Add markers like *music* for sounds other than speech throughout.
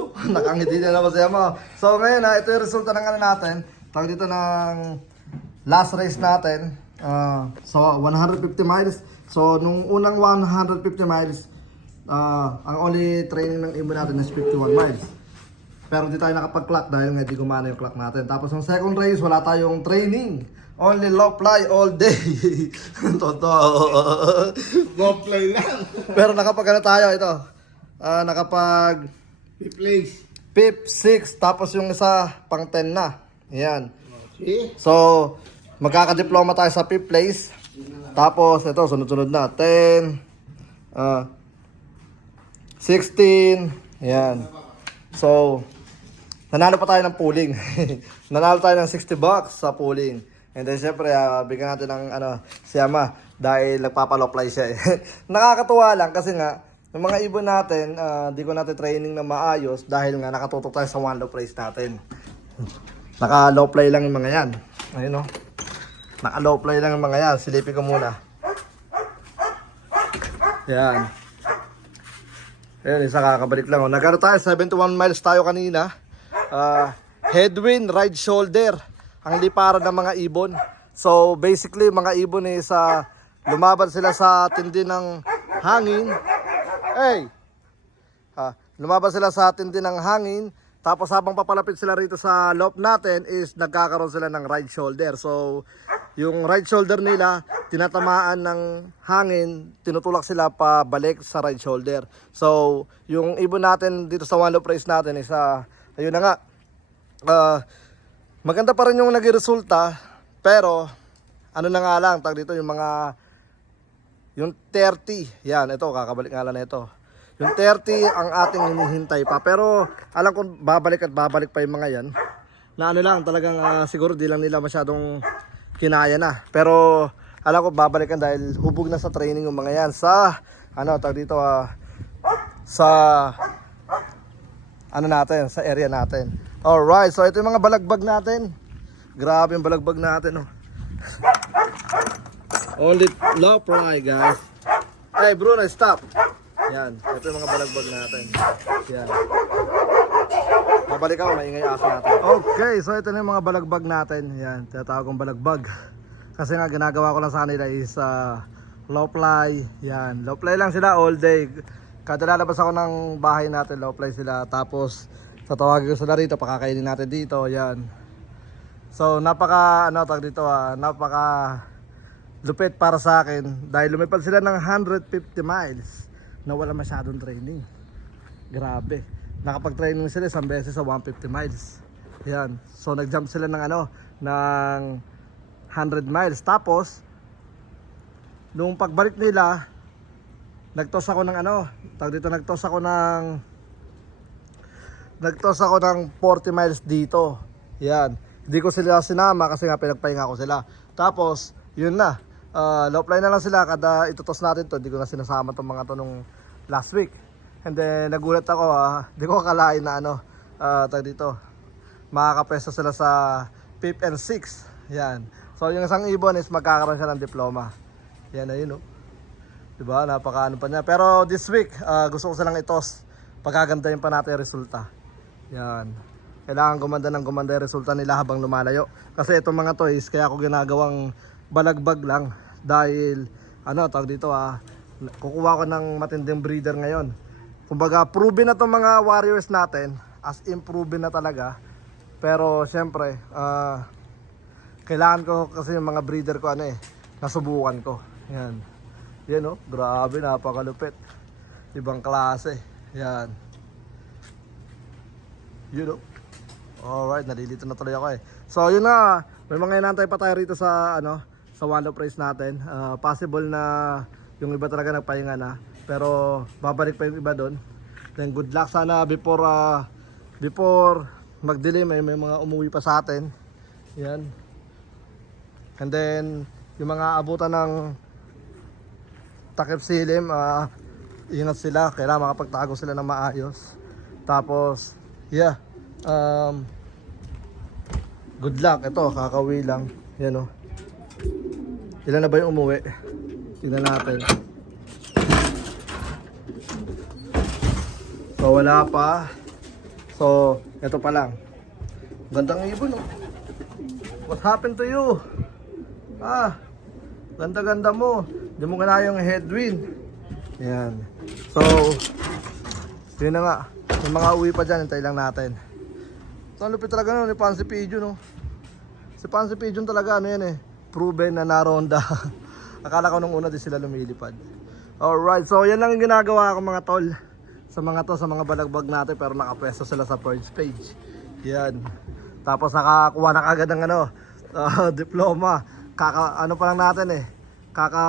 *laughs* Nakangiti na naman siya mo. So ngayon na, ito yung resulta ng ano natin. Tawag dito ng last race natin. Ah, so 150 miles. So nung unang 150 miles, ah, ang only training ng ibon natin is 51 miles. Pero hindi tayo nakapag-clock dahil nga di gumana yung clock natin. Tapos ang second race, wala tayong training. Only low fly all day. *laughs* Totoo. Go play lang. Pero nakapag ano tayo ito. Ah, nakapag Replace. Pip 6 tapos yung isa pang 10 na. Yan. See? So, magkakadiploma tayo sa Pip place. Tapos ito sunod-sunod na 10 ah 16 yan. So, nanalo pa tayo ng pooling. *laughs* nanalo tayo ng 60 bucks sa pooling. And then syempre, ah, bigyan natin ng ano, siyama dahil nagpapaloplay siya. eh. *laughs* Nakakatuwa lang kasi nga yung mga ibon natin, ah, di ko natin training na maayos dahil nga nakatutok tayo sa one low place natin. Naka low play lang yung mga yan. Ayun oh. Naka low play lang yung mga yan. Silipin ko muna. Yan. Ayun, isa kakabalik lang. Oh. Nagkaroon tayo, 71 miles tayo kanina. Ah, headwind, right shoulder. Ang liparan ng mga ibon. So, basically, mga ibon is ah, lumaban sila sa tindi ng hangin. Hey! Ah, lumaban sila sa tindi ng hangin. Tapos habang papalapit sila rito sa loop natin is nagkakaroon sila ng right shoulder. So, yung right shoulder nila, tinatamaan ng hangin, tinutulak sila pa balik sa right shoulder. So, yung ibon natin dito sa one loop race natin is, ah, ayun na nga, Ah, maganda pa rin yung naging resulta, pero ano na nga lang, tag dito yung mga yung 30, yan, ito, kakabalik nga lang ito. Yung 30 ang ating hinihintay pa. Pero alam ko babalik at babalik pa yung mga yan. Na ano lang, talagang ah, siguro di lang nila masyadong kinaya na. Pero alam ko babalikan dahil hubog na sa training yung mga yan. Sa, ano, tag dito, ah, sa ano natin, sa area natin. Alright, so ito yung mga balagbag natin. Grabe yung balagbag natin, oh. Only low fry, guys. Hey, Bruno, stop. Yan, ito yung mga balagbag natin. Yan. Pabalik ako, maingay aso natin. Okay, so ito na yung mga balagbag natin. Yan, tinatawag kong balagbag. Kasi nga, ginagawa ko lang sa kanila is uh, low fly. Yan, low fly lang sila all day. Kada lalabas ako ng bahay natin, low fly sila. Tapos, tatawagin ko sila rito, pakakainin natin dito. Yan. So, napaka, ano, tag dito ah, napaka lupit para sa akin. Dahil lumipad sila ng 150 miles na wala masyadong training. Grabe. Nakapag-training sila isang beses sa 150 miles. Yan. So, nag-jump sila ng ano, ng 100 miles. Tapos, nung pagbalik nila, nagtos ako ng ano, tag dito nagtos ako ng nagtos ako ng 40 miles dito. Yan. Hindi ko sila sinama kasi nga pinagpahinga ko sila. Tapos, yun na. Uh, low fly na lang sila kada itutos natin to. Hindi ko na sinasama tong mga to nung last week. And then, nagulat ako ah. *laughs* Hindi ko akalain na ano, uh, tag dito. Makakapwesto sila sa PIP and 6. Yan. So, yung isang ibon is magkakaroon siya ng diploma. Yan na yun, oh. Diba? Napaka ano pa niya. Pero this week, ah, gusto ko silang itos. Pagkagandahin pa natin resulta. Yan. Kailangan gumanda ng gumanda yung resulta nila habang lumalayo. Kasi itong mga to is kaya ako ginagawang balagbag lang. Dahil, ano, tawag dito ah, kukuha ko ng matinding breeder ngayon. Kumbaga, proven na itong mga warriors natin. As in, proven na talaga. Pero, syempre, ah, kailangan ko kasi yung mga breeder ko ano eh, nasubukan ko. Yan. Yan oh, grabe, napakalupit. Ibang klase. Yan. Yun oh. Alright, nalilito na tuloy ako eh. So yun na, may mga inantay pa tayo rito sa ano, sa wallow price natin. Ah, possible na yung iba talaga nagpahinga na. Pero babalik pa yung iba doon. Then good luck sana before ah, before magdilim may, may mga umuwi pa sa atin. Yan. And then yung mga abutan ng takip silim, ah, ingat sila, kailangan makapagtago sila ng maayos. Tapos, yeah, um, good luck. Ito, kakawi lang. Yan o. Ilan na ba yung umuwi? Tingnan natin. So, wala pa. So, ito pa lang. Gandang ibon oh. What happened to you? Ah, ganda-ganda mo. Hindi mo kaya yung headwind. Yan. So, yun na nga. Yung mga uwi pa dyan, hintay lang natin. So, lupit talaga nun, ni Pansy Pigeon, no? Si Pansy Pigeon talaga, ano yan eh, proven na naronda. *laughs* Akala ko nung una din sila lumilipad. Alright, so yan lang ginagawa ko mga tol. Sa mga to, sa mga balagbag natin, pero nakapwesto sila sa first page. Yan. Tapos nakakuha na kagad ng ano, *laughs* ah, diploma. Kaka, ano pa lang natin eh, kaka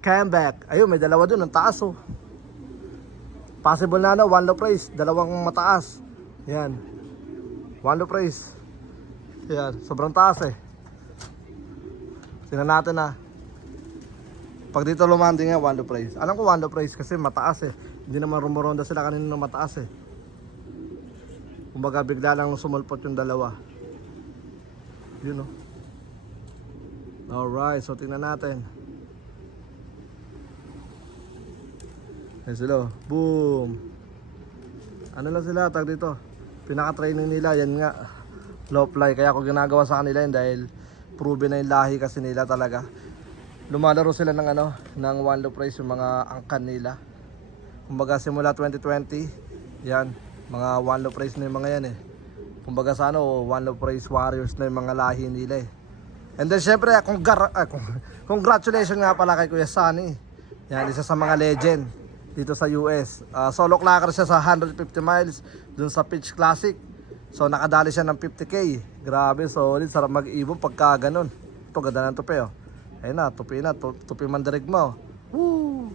comeback. Ayun, may dalawa dun, ang taas oh. Possible na ano, one low praise, dalawang mataas. Yan. One low praise. Yan, sobrang taas eh. Tingnan natin na. Pag dito lumanding nga, one praise. Alam ko one praise kasi mataas eh. Hindi naman rumuronda sila kanina na mataas eh. Kumbaga bigla lang sumulpot yung dalawa. Yun oh. Alright, so tingnan natin. Ayan sila. oh. Boom. Ano lang sila, tag dito. Pinaka-training nila, yan nga. Low fly. Kaya ako ginagawa sa kanila yun dahil proven na yung lahi kasi nila talaga. Lumalaro sila ng ano, ng one low price yung mga angkan nila. Kumbaga simula 2020, yan, mga one low price na yung mga yan eh. Kumbaga sa ano, one low price warriors na yung mga lahi nila eh. And then syempre, ah, kung- congratulations nga pala kay Kuya Sunny. Yan, isa sa mga legend dito sa US. Ah, solo clacker siya sa 150 miles dun sa Pitch Classic. So nakadali siya ng 50k. Grabe, solid. Sarap mag-ibon pagka ganun. Ito, ganda ng tupi oh. Ayun na, tupi na. tu- Tupi mandarig mo. Woo!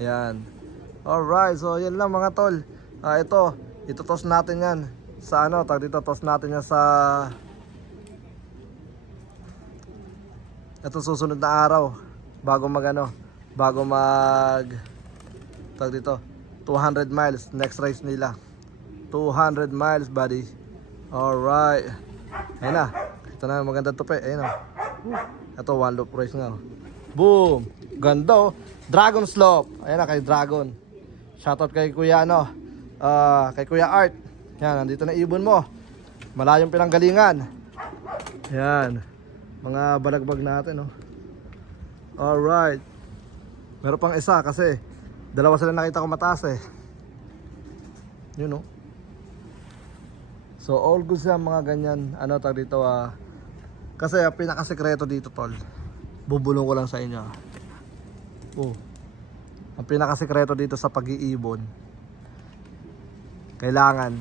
Yan. Alright, so yan lang mga tol. Ah, ito, itutos natin yan. Sa ano, tag dito, tos natin yan sa ito susunod na araw bago mag ano bago mag tag dito 200 miles next race nila 200 miles buddy. Alright ayun na. Ito na maganda to pe. Ayun na. Ito one loop race nga oh. boom. Ganda oh. Dragon slope. Ayun na kay dragon. Shoutout kay kuya ano ah, kay kuya art. Yan nandito na ibon mo. Malayong pinanggalingan. Yan. Mga balagbag natin, oh. Alright. Meron pang isa kasi dalawa sila nakita ko mataas eh. Yun, oh. So, all good siya mga ganyan. Ano tag dito, ah. Kasi ang pinakasekreto dito, tol. Bubulong ko lang sa inyo. ah. Oh. Ang pinakasekreto dito sa pag-iibon. Kailangan.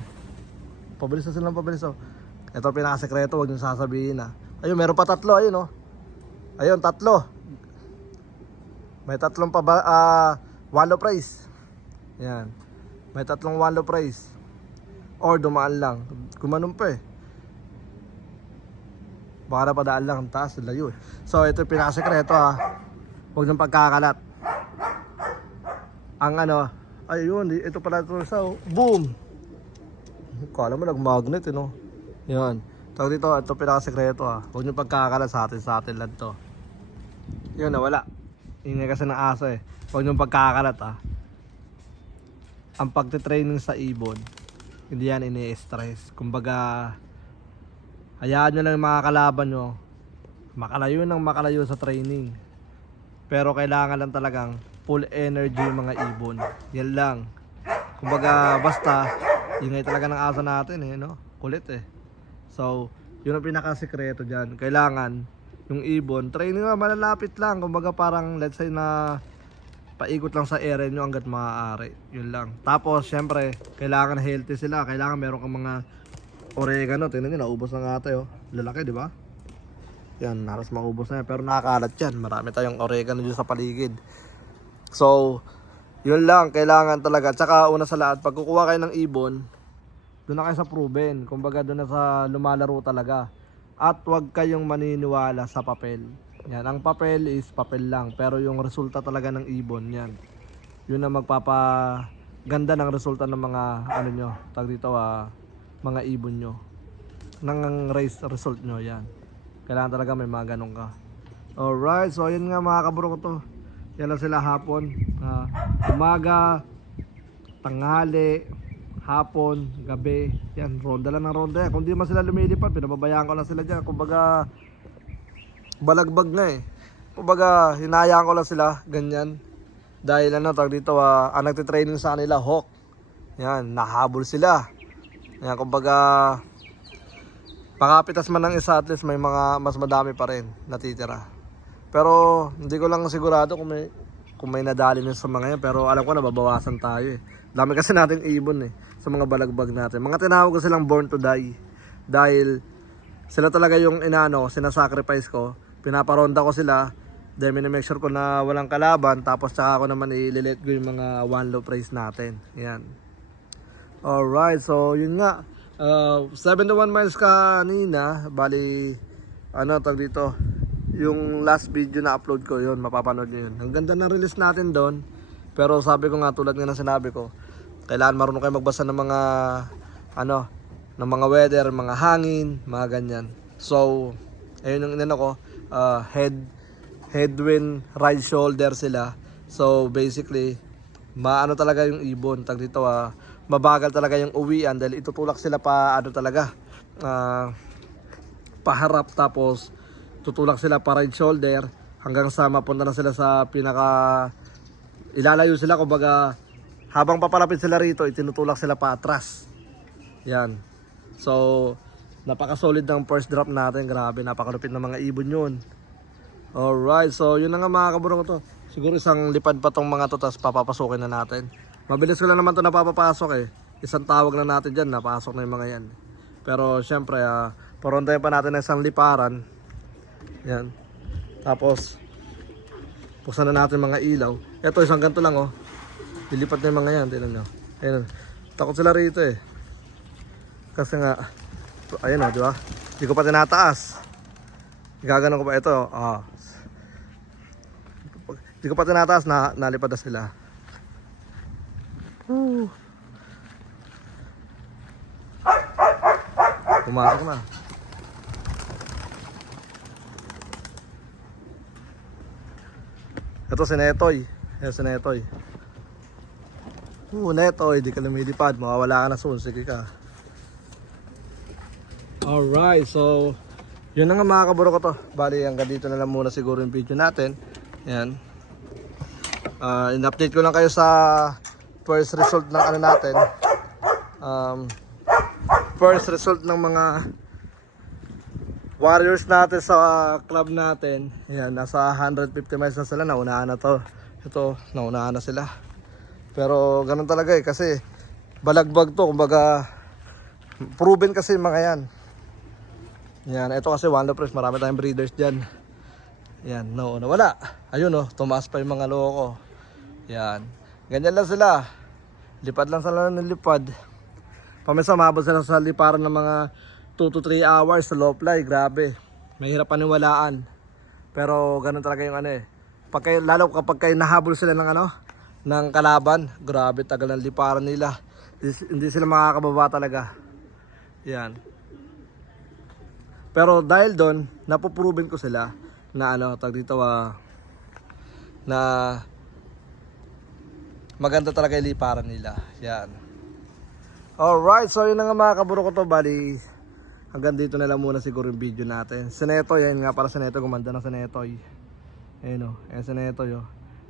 Pabilis na silang pabilis, oh. Ito pinakasekreto, huwag nyo sasabihin, ah. Ayun, meron pa tatlo, ayun oh. Ayun, tatlo. May tatlong pa ba, ah, wallow price. Yan. May tatlong wallow price. Or dumaan lang. Gumanon pa eh. Baka napadaan lang ang taas, layo eh. So, ito yung pinakasekreto ha. Huwag nang pagkakalat. Ang ano, ayun, ito pala ito sa, boom! Kala mo nag-magnet eh no. Yan. Tawag dito, ito pinakasekreto ah. Huwag niyo pagkakalat sa atin, sa atin lang to. Yun, nawala. Ingay kasi ng aso eh. Huwag niyo pagkakalat ah. Ang pagtitraining sa ibon, hindi yan ini-stress. Kumbaga, hayaan nyo lang yung mga kalaban nyo. Makalayo ng makalayo sa training. Pero kailangan lang talagang full energy yung mga ibon. Yan lang. Kumbaga, basta, ingay talaga ng asa natin eh, no? Kulit eh. So, yun ang pinakasekreto dyan. Kailangan, yung ibon, training na malalapit lang. Kumbaga parang, let's say na, paikot lang sa area nyo hanggat maaari. Yun lang. Tapos, syempre, kailangan healthy sila. Kailangan meron kang mga oregano. Tingnan nyo, naubos na nga tayo. Lalaki, di ba? Yan, halos maubos na yan. Pero nakakalat yan. Marami tayong oregano dyan sa paligid. So, yun lang, kailangan talaga. Tsaka una sa lahat, pag kukuha kayo ng ibon, doon na kayo sa proven. Kumbaga doon na sa lumalaro talaga. At huwag kayong maniniwala sa papel. Yan, ang papel is papel lang. Pero yung resulta talaga ng ibon, yan. Yun ang magpapa ganda ng resulta ng mga ano nyo, tag dito ah, mga ibon nyo. Ng race result nyo, yan. Kailangan talaga may mga ganun ka. Alright, so ayun nga mga kaburo ko to. Yan lang sila hapon. Ah, umaga, tanghali, hapon, gabi, yan, ronda lang ng ronda yan. Kung di man sila lumilipad, pinababayaan ko lang sila dyan. Kumbaga, balagbag na eh. Kumbaga, hinayaan ko lang sila, ganyan. Dahil ano, tawag dito, ah, ang nagtitraining sa kanila, hawk. Yan, nahabol sila. Yan, kumbaga, pakapitas man ng isa, at least may mga mas madami pa rin natitira. Pero, hindi ko lang sigurado kung may, kung may nadali na sa mga yan. Pero alam ko na, babawasan tayo eh. Dami kasi natin ibon eh, sa mga balagbag natin. Mga tinawag ko silang born to die. Dahil, sila talaga yung inano, sinasacrifice ko. Pinaparonda ko sila. Then, minimake sure ko na walang kalaban. Tapos, tsaka ako naman i-let go yung mga one low price natin. Yan. Alright, so yun nga. Uh, 71 miles kanina, bali, ano tag dito, yung last video na upload ko yun, mapapanood nyo yun. Ang ganda ng release natin doon, pero sabi ko nga tulad nga ng sinabi ko, kailangan marunong kayo magbasa ng mga, ano, ng mga weather, mga hangin, mga ganyan. So, ayun yung inano ko, uh, head, headwind, right shoulder sila. So, basically, maano talaga yung ibon, tag dito ah, mabagal talaga yung uwian dahil itutulak sila pa ano talaga ah, paharap. Tapos tutulak sila pa right shoulder hanggang sa mapunta na sila sa pinaka ilalayo sila. Kumbaga habang papalapit sila rito itinutulak sila pa atras. Yan. So napaka solid ng first drop natin grabe napakalupit ng mga ibon yun Alright, so yun na nga mga kaburong to. Siguro isang lipad pa tong mga to, tapos papapasukin na natin. Mabilis ko lang naman to napapapasok eh. Isang tawag na natin dyan, napasok na yung mga yan. Pero syempre, uh, parontayin pa natin ng isang liparan. Yan. Tapos, buksan na natin mga ilaw. Ito, isang ganito lang oh. Lilipat na yung mga yan, tingnan nyo. Ayun, takot sila rito eh. Kasi nga, ayun oh, di ba? Hindi ko pa tinataas. Gaganon ko pa ito. Ah. Hindi ko pa tinataas na nalipad na sila. Woo. Pumasok na. Ito si Netoy. Yan si Netoy. Oo, Netoy, di ka lumilipad. Mawawala ka na soon. Sige ka. Alright, so yun na nga mga kaburo ko to. Bali, hanggang dito na lang muna siguro yung video natin. Yan. Ah, in-update ko lang kayo sa first result ng ano natin. Um, first result ng mga warriors natin sa club natin. Yan, nasa 150 miles na sila. Naunahan na to. Ito, naunahan na sila. Pero ganun talaga eh. Kasi balagbag to. Kumbaga, proven kasi mga yan. Yan, ito kasi one press, marami tayong breeders dyan. Yan, no, nawala. Ayun oh, tumaas pa yung mga loko. Yan. Ganyan lang sila. Lipad lang sila ng lipad. Paminsan mabot sila sa liparan ng mga 2 to 3 hours sa low fly. Grabe. Mahirap paniwalaan. Pero ganun talaga yung ano eh. Pag kayo, lalo kapag kayo nahabol sila ng ano, ng kalaban, grabe tagal ng liparan nila. Hindi, hindi sila makakababa talaga. Yan. Pero dahil doon, napoproven ko sila na ano, tag dito ah, na maganda talaga yung liparan nila. Yan. Alright, so yun na nga mga kaburo ko to. Bali, hanggang dito na lang muna siguro yung video natin. Sinetoy, yan nga para Sinetoy, gumanda na Sinetoy. Ayun o, ayan Sinetoy o.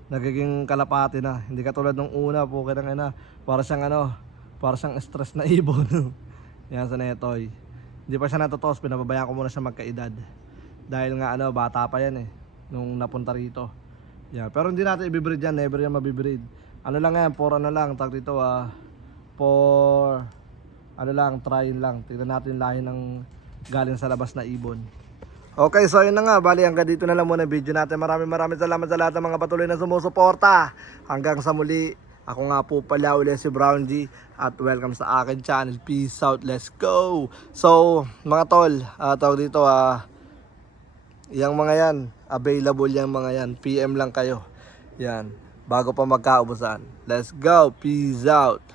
Nagiging kalapati na. Hindi katulad nung una, po ng ina. Para siyang ano, para siyang stress na ibon. *laughs* yan Sinetoy. Hindi pa siya natutos, pinababayaan ko muna siya magkaedad. Dahil nga ano, bata pa yan eh, nung napunta rito. Yeah, pero hindi natin ibibreed yan, never yan mabibreed. Ano lang yan, for ano lang, tag dito ah, for ano lang, try lang. Tingnan natin lahi ng galing sa labas na ibon. Okay, so yun na nga, bali hanggang dito na lang muna video natin. Maraming maraming salamat sa lahat ng mga patuloy na sumusuporta. Hanggang sa muli, ako nga po pala ulit si Brown G at welcome sa akin channel. Peace out, let's go! So, mga tol, uh, tawag dito ah, yung mga yan, available yung mga yan. PM lang kayo. Yan, bago pa magkaubusan. Let's go, peace out!